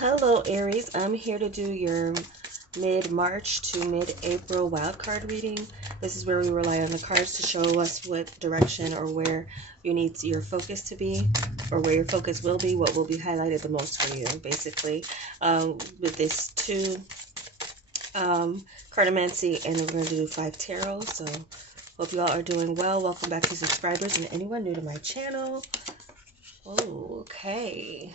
Hello Aries, I'm here to do your mid-March to mid-April wildcard reading. This is where we rely on the cards to show us what direction or where you need your focus to be, or where your focus will be, what will be highlighted the most for you, basically. With this two cartomancy, and we're going to do 5 tarot. So hope you all are doing well. Welcome back to subscribers and anyone new to my channel. Okay.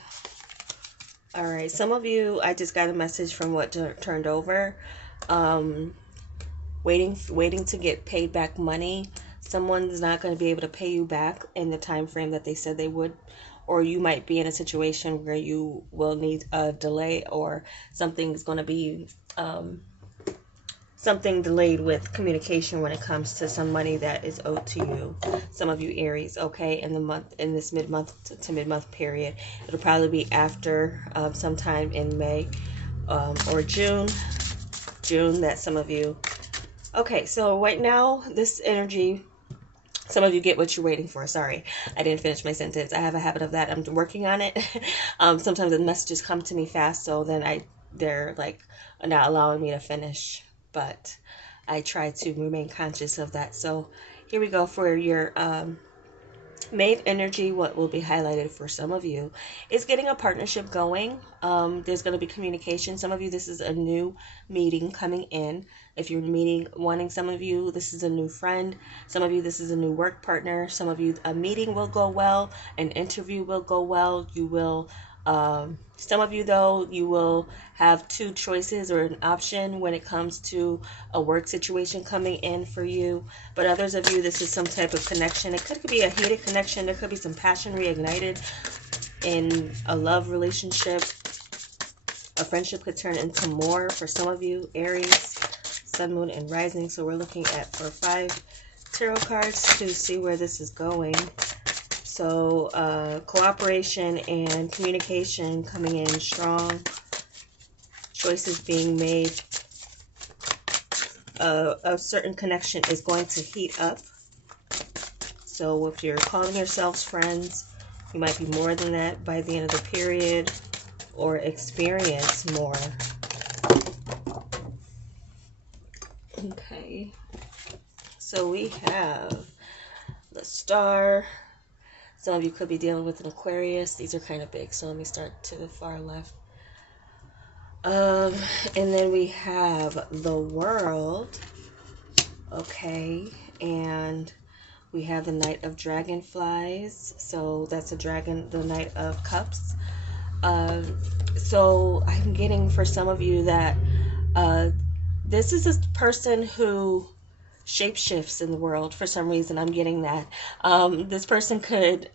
All right, some of you, I just got a message from what turned over, waiting to get paid back money. Someone's not going to be able to pay you back in the time frame that they said they would, or you might be in a situation where you will need a delay, or something's going to be something delayed with communication when it comes to some money that is owed to you. Some of you Aries, okay, in this mid-month to mid-month period. It'll probably be after sometime in May or June that some of you. Okay, so right now this energy, some of you get what you're waiting for. Sorry, I didn't finish my sentence. I have a habit of that. I'm working on it. Sometimes the messages come to me fast, so then they're like not allowing me to finish. But I try to remain conscious of that. So here we go for your main energy. What will be highlighted for some of you is getting a partnership going. There's going to be communication. Some of you, this is a new meeting coming in. If you're wanting some of you, this is a new friend. Some of you, this is a new work partner. Some of you, a meeting will go well. An interview will go well. You will... some of you, though, you will have 2 choices or an option when it comes to a work situation coming in for you. But others of you, this is some type of connection. It could be a heated connection. There could be some passion reignited in a love relationship. A friendship could turn into more for some of you, Aries, Sun, Moon, and Rising. So we're looking at for 5 tarot cards to see where this is going. So cooperation and communication coming in strong. Choices being made. A certain connection is going to heat up. So if you're calling yourselves friends, you might be more than that by the end of the period, or experience more. Okay. So we have the Star. Some of you could be dealing with an Aquarius. These are kind of big, so let me start to the far left. And then we have the World. Okay, and we have the Knight of Dragonflies. So that's a dragon, the Knight of Cups. So I'm getting for some of you that this is a person who shapeshifts in the world. For some reason, I'm getting that. This person could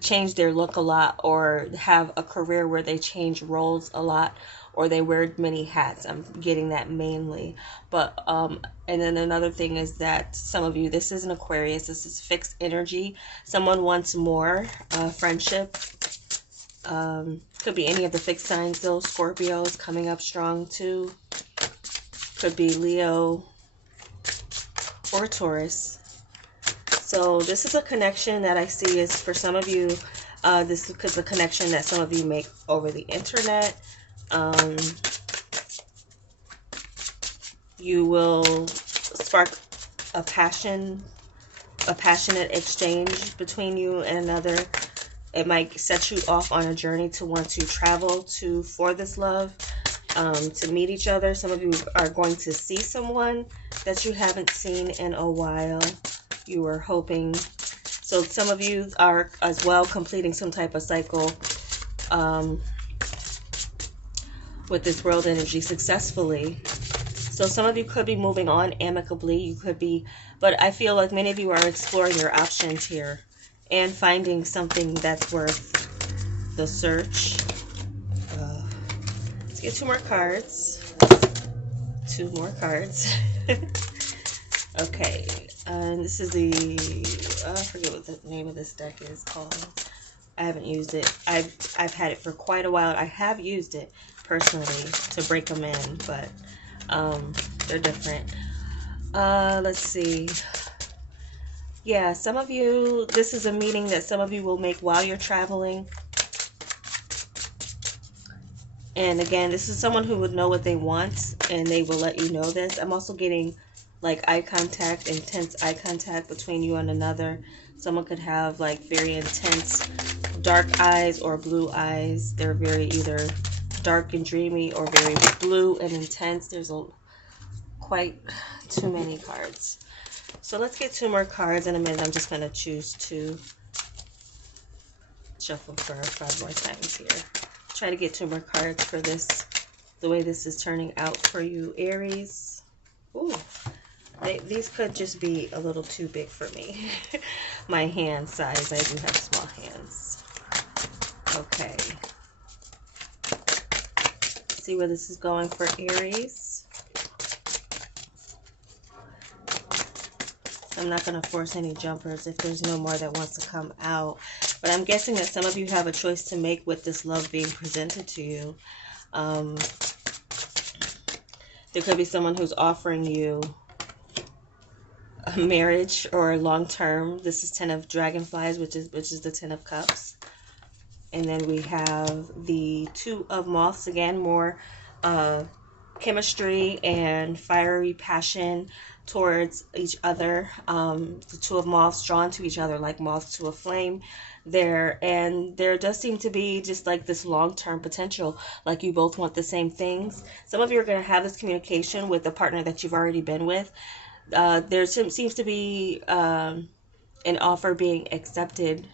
change their look a lot, or have a career where they change roles a lot, or they wear many hats. I'm getting that mainly. But and then another thing is that some of you, this is an Aquarius. This is fixed energy. Someone wants more friendship. Could be any of the fixed signs, though. Scorpios coming up strong too. Could be Leo or Taurus. So this is a connection that I see is for some of you. This is a connection that some of you make over the internet. You will spark a passionate exchange between you and another. It might set you off on a journey to want to travel for this love, to meet each other. Some of you are going to see someone that you haven't seen in a while. You were hoping. So some of you are as well completing some type of cycle with this world energy successfully. So some of you could be moving on amicably. You could be, but I feel like many of you are exploring your options here and finding something that's worth the search. Let's get 2 more cards. 2 more cards. Okay, and this is the, I forget what the name of this deck is called. I haven't used it. I've had it for quite a while. I have used it personally to break them in, but they're different. Let's see. Yeah, some of you, this is a meeting that some of you will make while you're traveling. And again, this is someone who would know what they want and they will let you know this. I'm also getting like eye contact, intense eye contact between you and another. Someone could have like very intense dark eyes or blue eyes. They're very either dark and dreamy or very blue and intense. There's quite too many cards. So let's get 2 more cards in a minute. I'm just going to choose to shuffle for 5 more times here. Try to get 2 more cards for this, the way this is turning out for you, Aries. Ooh, these could just be a little too big for me. My hand size, I do have small hands. Okay. See where this is going for Aries. I'm not going to force any jumpers if there's no more that wants to come out. But I'm guessing that some of you have a choice to make with this love being presented to you. There could be someone who's offering you a marriage or long term. This is 10 of Dragonflies, which is the 10 of Cups. And then we have the 2 of Moths, again, more chemistry and fiery passion towards each other. The 2 of Moths drawn to each other like moths to a flame there. And there does seem to be just like this long-term potential, like you both want the same things. Some of you are going to have this communication with the partner that you've already been with. There seems to be an offer being accepted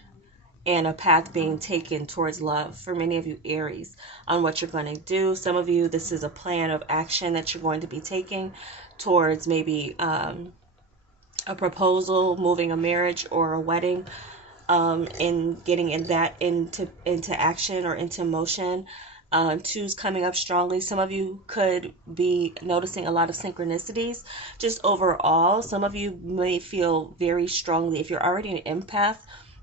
and a path being taken towards love for many of you, Aries, on what you're going to do. Some of you, this is a plan of action that you're going to be taking towards maybe a proposal, moving a marriage or a wedding, and getting into action or into motion. 2's coming up strongly. Some of you could be noticing a lot of synchronicities just overall. Some of you may feel very strongly, if you're already an empath,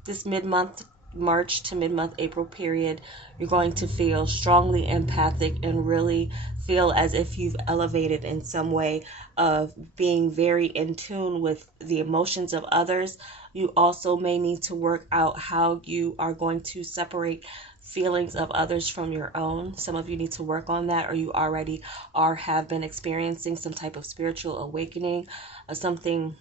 this mid-month March to mid-month April period, you're going to feel strongly empathic and really feel as if you've elevated in some way of being very in tune with the emotions of others. You also may need to work out how you are going to separate feelings of others from your own. Some of you need to work on that, or you already have been experiencing some type of spiritual awakening, or something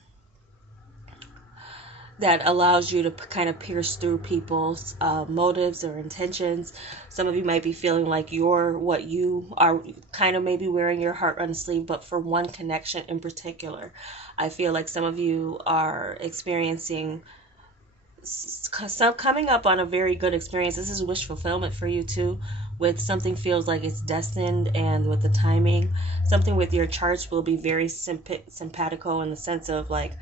that allows you to kind of pierce through people's motives or intentions. Some of you might be feeling like you're what you are, kind of maybe wearing your heart on a sleeve, but for one connection in particular. I feel like some of you are experiencing some coming up on a very good experience. This is wish fulfillment for you too, with something feels like it's destined, and with the timing, something with your charts will be very simpatico in the sense of like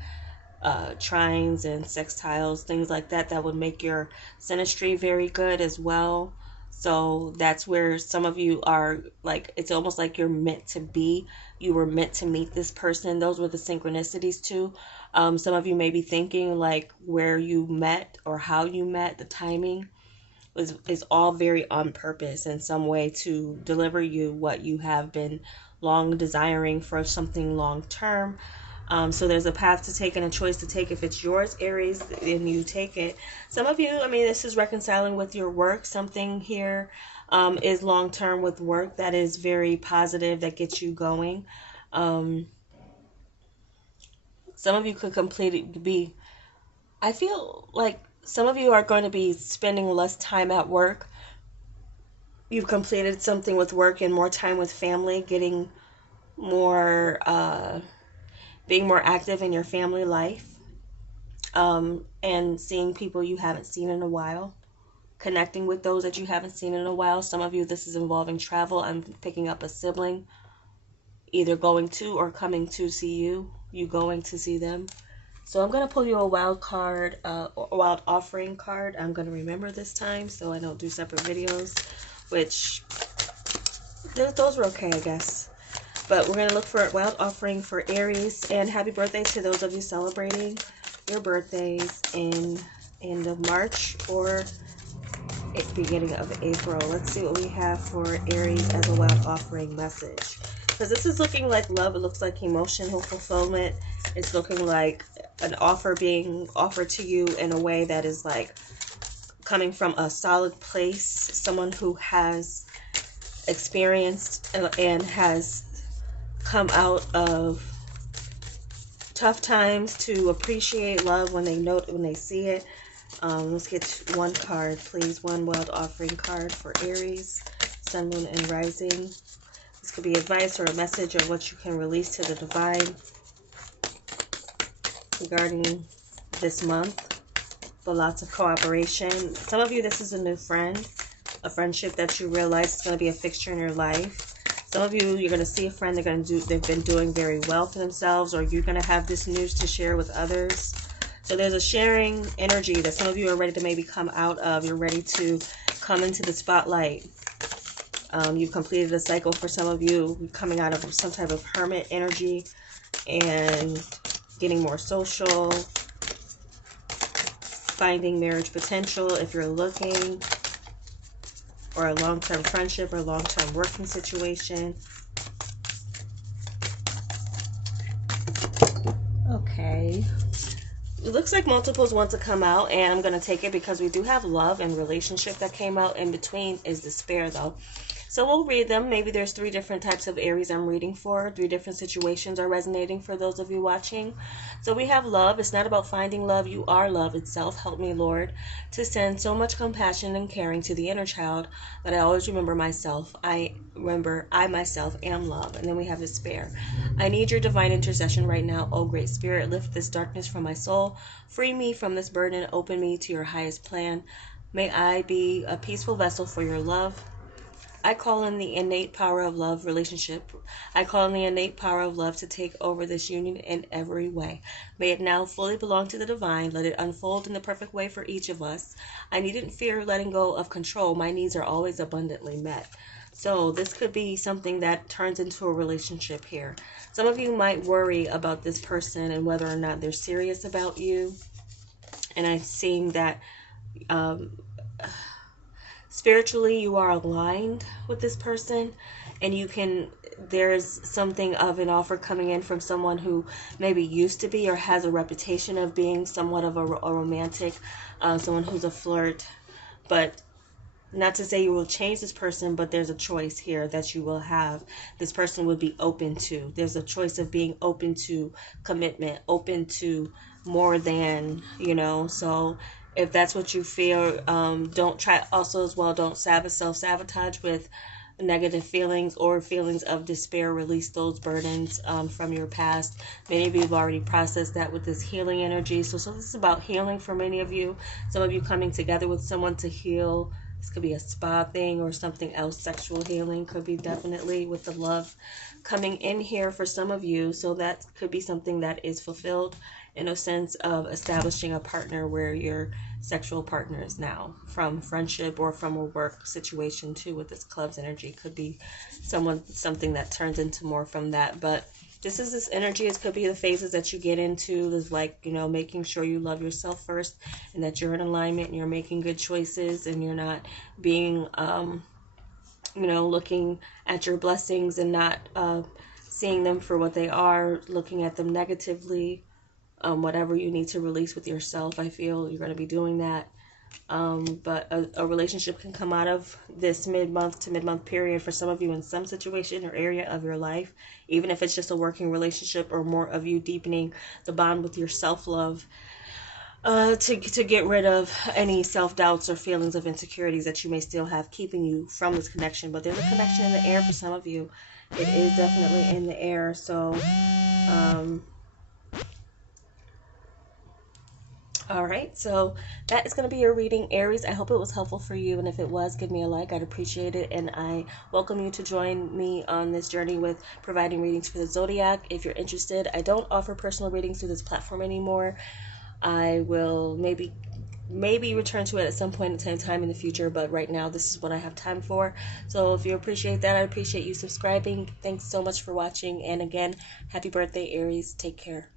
trines and sextiles, things like that, that would make your synastry very good as well. So that's where some of you are like, it's almost like you're meant to be. You were meant to meet this person. Those were the synchronicities too. Some of you may be thinking like where you met or how you met, the timing is all very on purpose in some way to deliver you what you have been long desiring for something long term. So there's a path to take and a choice to take. If it's yours, Aries, then you take it. Some of you, I mean, this is reconciling with your work. Something here is long-term with work that is very positive, that gets you going. Some of you could I feel like some of you are going to be spending less time at work. You've completed something with work and more time with family, getting more... being more active in your family life, and seeing people you haven't seen in a while, connecting with those that you haven't seen in a while. Some of you, this is involving travel. I'm picking up a sibling, either going to or coming to see you, you going to see them. So I'm going to pull you a wild card, a wild offering card. I'm going to remember this time so I don't do separate videos, which those were okay, I guess. But we're going to look for a wild offering for Aries. And happy birthday to those of you celebrating your birthdays in end of March or beginning of April. Let's see what we have for Aries as a wild offering message. Because this is looking like love. It looks like emotional fulfillment. It's looking like an offer being offered to you in a way that is like coming from a solid place. Someone who has experienced and has come out of tough times to appreciate love when they see it. Let's get one card, please. One wild offering card for Aries, Sun, Moon, and Rising. This could be advice or a message of what you can release to the divine regarding this month. But lots of cooperation. Some of you, this is a new friend, a friendship that you realize is going to be a fixture in your life. Some of you, you're going to see a friend, they've been doing very well for themselves, or you're going to have this news to share with others. So there's a sharing energy that some of you are ready to maybe come out of. You're ready to come into the spotlight. You've completed a cycle for some of you, coming out of some type of hermit energy and getting more social, finding marriage potential if you're looking, or a long-term friendship or long-term working situation. Okay. It looks like multiples want to come out, and I'm going to take it because we do have love and relationship that came out. In between is despair, though. So we'll read them. Maybe there's 3 different types of Aries I'm reading for. 3 different situations are resonating for those of you watching. So we have love. It's not about finding love. You are love itself. Help me, Lord, to send so much compassion and caring to the inner child that I always remember myself. I myself am love. And then we have despair. I need your divine intercession right now. Oh, great spirit, lift this darkness from my soul. Free me from this burden. Open me to your highest plan. May I be a peaceful vessel for your love. I call in the innate power of love relationship. I call in the innate power of love to take over this union in every way. May it now fully belong to the divine. Let it unfold in the perfect way for each of us. I needn't fear letting go of control. My needs are always abundantly met. So this could be something that turns into a relationship here. Some of you might worry about this person and whether or not they're serious about you. And I'm seeing that spiritually you are aligned with this person, and there's something of an offer coming in from someone who maybe used to be or has a reputation of being somewhat of a romantic, someone who's a flirt. But not to say you will change this person, but there's a choice here that you will have. This person would be open to. There's a choice of being open to commitment, open to more than, so if that's what you feel, don't self-sabotage with negative feelings or feelings of despair. Release those burdens from your past. Many of you have already processed that with this healing energy. So this is about healing for many of you. Some of you coming together with someone to heal. This could be a spa thing or something else. Sexual healing could be definitely with the love coming in here for some of you. So that could be something that is fulfilled in a sense of establishing a partner where your sexual partner is now, from friendship or from a work situation too. With this club's energy, could be something that turns into more from that. But this energy. It could be the phases that you get into. There's making sure you love yourself first, and that you're in alignment and you're making good choices, and you're not being looking at your blessings and not seeing them for what they are, looking at them negatively. Whatever you need to release with yourself, I feel you're going to be doing that. But a relationship can come out of this mid-month to mid-month period for some of you in some situation or area of your life, even if it's just a working relationship or more of you deepening the bond with your self-love, to get rid of any self-doubts or feelings of insecurities that you may still have keeping you from this connection. But there's a connection in the air for some of you. It is definitely in the air. So all right, so that is going to be your reading, Aries. I hope it was helpful for you, and if it was, give me a like. I'd appreciate it, and I welcome you to join me on this journey with providing readings for the zodiac. If you're interested, I don't offer personal readings through this platform anymore. I will maybe return to it at some point in time in the future, but right now this is what I have time for. So if you appreciate that, I appreciate you subscribing. Thanks so much for watching, and again, happy birthday, Aries. Take care.